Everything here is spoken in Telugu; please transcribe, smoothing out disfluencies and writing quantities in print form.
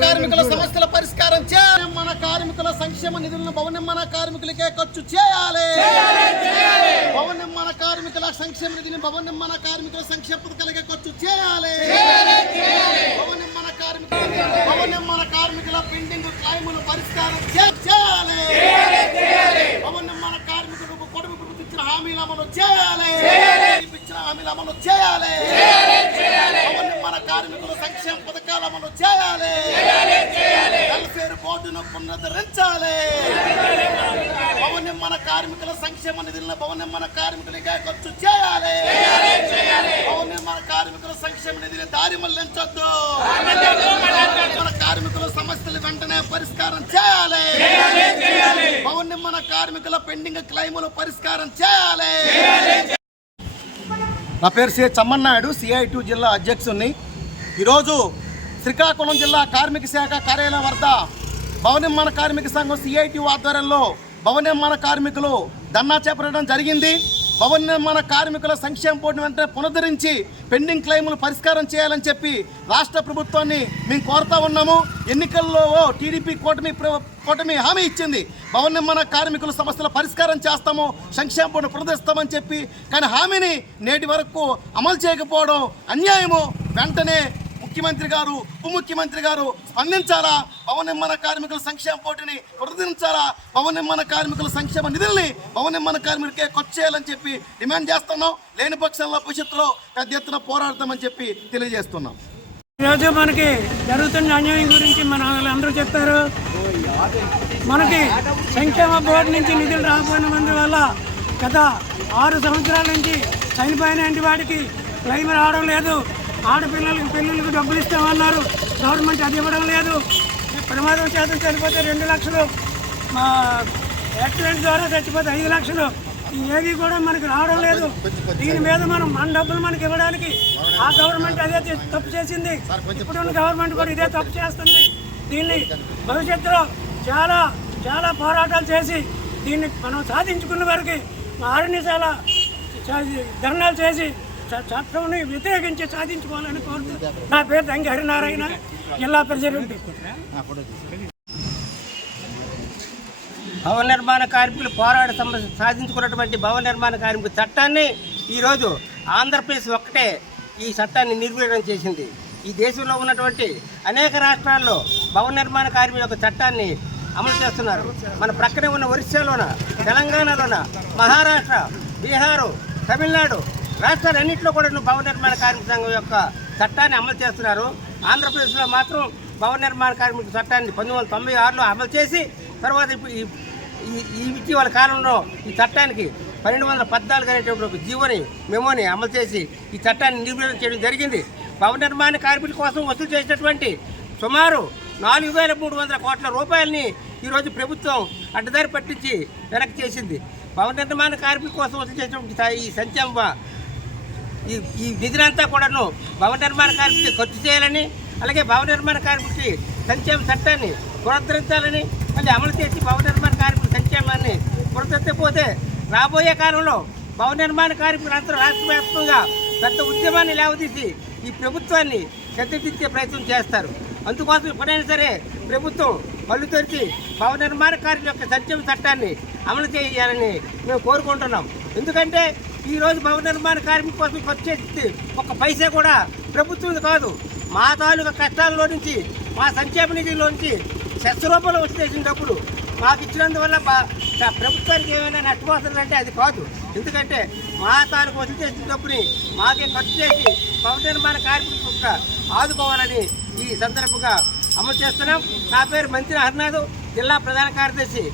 కార్మికుల సమస్యల పరిష్కారం చేయాలి. మన కార్మికుల సంక్షేమ నిధులను భవన నిర్మాణ కార్మికులకే ఖర్చు చేయాలి. భవన నిర్మాణ కార్మికుల సంక్షేమ నిధిని భవన నిర్మాణ కార్మికుల సంక్షేమ పథకాలకే ఖర్చు చేయాలి. భవన నిర్మాణ కార్మికుల పెండింగ్ క్లైములు పరిష్కారం చేయాలి. భవన నిర్మాణ కార్మికులకు పొడుగు ప్రభుత్వం ఇచ్చిన హామీల అమలు చేయాలి. భవన నిర్మాణ కార్మికుల సంక్షేమ పథకాల అమలు చేయాలి. వెల్ఫేర్ బోర్డును పునరుద్ధరించాలి. భవన నిర్మాణ కార్మికుల సంక్షేమ నిధులను భవన నిర్మాణ కార్మికులకే ఖర్చు చేయాలి. భవన నిర్మాణ కార్మికుల సంక్షేమ నిధిని దారి మళ్లించొద్దు. మన కార్మికుల సమస్యలు వెంటనే పరిష్కారం చేయాలి. భవన నిర్మాణ కార్మికుల పెండింగ్ క్లైములు పరిష్కారం చేయాలి. నా పేరు సి చమ్మన్నాయుడు, CI2 జిల్లా అధ్యక్షుడిని. ఈరోజు శ్రీకాకుళం జిల్లా కార్మిక శాఖ కార్యాలయం వద్ద భవన నిర్మాణ కార్మిక సంఘం CI2 ఆధ్వర్యంలో భవన నిర్మాణ కార్మికులు ధర్నా చేపట్టడం జరిగింది. భవన నిర్మాణ కార్మికుల సంక్షేమ బోర్డును వెంటనే పునరుద్ధరించి పెండింగ్ క్లెయిములు పరిష్కారం చేయాలని చెప్పి రాష్ట్ర ప్రభుత్వాన్ని మేము కోరుతా ఉన్నాము. ఎన్నికల్లో టీడీపీ కూటమి హామీ ఇచ్చింది, భవన నిర్మాణ కార్మికుల సమస్యల పరిష్కారం చేస్తాము, సంక్షేమ బోర్డును పునరుద్ధరిస్తామని చెప్పి. కానీ హామీని నేటి వరకు అమలు చేయకపోవడం అన్యాయము. వెంటనే ముఖ్యమంత్రి గారు, ఉప ముఖ్యమంత్రి గారు స్పందించాలా. భవన నిర్మాణ కార్మికుల సంక్షేమ బోర్డుని పునరుద్ధరించాలా. భవన నిర్మాణ కార్మికుల సంక్షేమ నిధుల్ని భవన నిర్మాణ కార్మికులకే ఖర్చు చేయాలని చెప్పి డిమాండ్ చేస్తున్నాం. లేని పక్షంలో భవిష్యత్తులో పెద్ద ఎత్తున పోరాడతామని చెప్పి తెలియజేస్తున్నాం. ఈరోజు మనకి జరుగుతున్న అన్యాయం గురించి మన అందరూ చెప్తారు. మనకి సంక్షేమ బోర్డు నుంచి నిధులు రాకపోయినందువల్ల గత 6 సంవత్సరాల నుంచి చనిపోయిన వాడికి క్లెయిమ్ రావడం లేదు. పెళ్ళిళ్ళకి డబ్బులు ఇస్తామన్నారు, గవర్నమెంట్ అది ఇవ్వడం లేదు. ప్రమాదం శాతం చనిపోతే 2 లక్షలు, యాక్సిడెంట్ ద్వారా చచ్చిపోతే 5 లక్షలు, ఏవి కూడా మనకి రావడం లేదు. దీని మీద మన డబ్బులు మనకి ఇవ్వడానికి ఆ గవర్నమెంట్ అదే తప్పు చేసింది. ఇప్పుడున్న గవర్నమెంట్ కూడా ఇదే తప్పు చేస్తుంది. దీన్ని భవిష్యత్తులో చాలా చాలా పోరాటాలు చేసి దీన్ని మనం సాధించుకున్న వరకు ఆరణ్యశాల ధర్నాలు చేసి చట్టంని వ్యతిరేకించి సాధించుకోవాలని కోరుతున్నాను. నా పేరు తంగి హరినారాయణ, జిల్లా ప్రెసిడెంట్. భవన నిర్మాణ కార్మికులు పోరాట సమస్య సాధించుకున్నటువంటి భవన నిర్మాణ కార్మికుల చట్టాన్ని ఈరోజు ఆంధ్రప్రదేశ్ ఒక్కటే ఈ చట్టాన్ని నిర్వీర్యం చేసింది. ఈ దేశంలో ఉన్నటువంటి అనేక రాష్ట్రాల్లో భవన నిర్మాణ కార్మికుల యొక్క చట్టాన్ని అమలు చేస్తున్నారు. మన ప్రక్కనే ఉన్న ఒరిస్సాలోన, తెలంగాణలోన, మహారాష్ట్ర, బీహారు, తమిళనాడు రాష్ట్రాలన్నింటిలో కూడా భవన నిర్మాణ కార్మిక సంఘం యొక్క చట్టాన్ని అమలు చేస్తున్నారు. ఆంధ్రప్రదేశ్లో మాత్రం భవన నిర్మాణ కార్మిక చట్టాన్ని 1996లో అమలు చేసి తర్వాత ఈ ఇటీవల కాలంలో ఈ చట్టానికి 1214 అనేటువంటి జీవోని మెమోని అమలు చేసి ఈ చట్టాన్ని నిర్వీర్యం చేయడం జరిగింది. భవన నిర్మాణ కార్మికుల కోసం వసూలు చేసినటువంటి సుమారు 4300 కోట్ల రూపాయలని ఈరోజు ప్రభుత్వం అడ్డదారి పట్టించి వెనక్కి చేసింది. భవన నిర్మాణ కార్మికుల కోసం వసూలు చేసినటువంటి ఈ సంక్షేమ ఈ నిధులంతా కూడాను భవన నిర్మాణ కార్మికులకి ఖర్చు చేయాలని, అలాగే భవన నిర్మాణ కార్మికులకి సంక్షేమ చట్టాన్ని పునరుద్ధరించాలని, మళ్ళీ అమలు చేసి భవన నిర్మాణ కార్మికుల సంక్షేమాన్ని పునరుద్ధరించకపోతే రాబోయే కాలంలో భవన నిర్మాణ కార్మికులందరూ రాష్ట్ర వ్యాప్తంగా పెద్ద ఉద్యమాన్ని లేవదీసి ఈ ప్రభుత్వాన్ని గద్దెదించే ప్రయత్నం చేస్తారు. అందుకోసం ఎప్పుడైనా సరే ప్రభుత్వం కళ్ళు తెరిచి భవన నిర్మాణ కార్మికుల యొక్క సంక్షేమ చట్టాన్ని అమలు చేయాలని మేము కోరుకుంటున్నాం. ఎందుకంటే ఈరోజు భవన నిర్మాణ కార్మికుల కోసం ఖర్చు చేసి ఒక్క పైసా కూడా ప్రభుత్వం కాదు, మా తాలూకా కష్టాల్లో నుంచి, మా సంక్షేమ నిధిలోంచి సెస్ రూపంలో వచ్చి చేసినప్పుడు మాకు ఇచ్చినందువల్ల ప్రభుత్వానికి ఏమైనా నష్టపోతుందంటే అది కాదు. ఎందుకంటే మా తాలూకు వచ్చి చేసిన డబ్బుని మాకే ఖర్చు చేసి భవన నిర్మాణ కార్మికుల ఆదుకోవాలని ఈ సందర్భంగా అమలు చేస్తున్నాం. నా పేరు మంత్రి హరినాథ్, జిల్లా ప్రధాన కార్యదర్శి.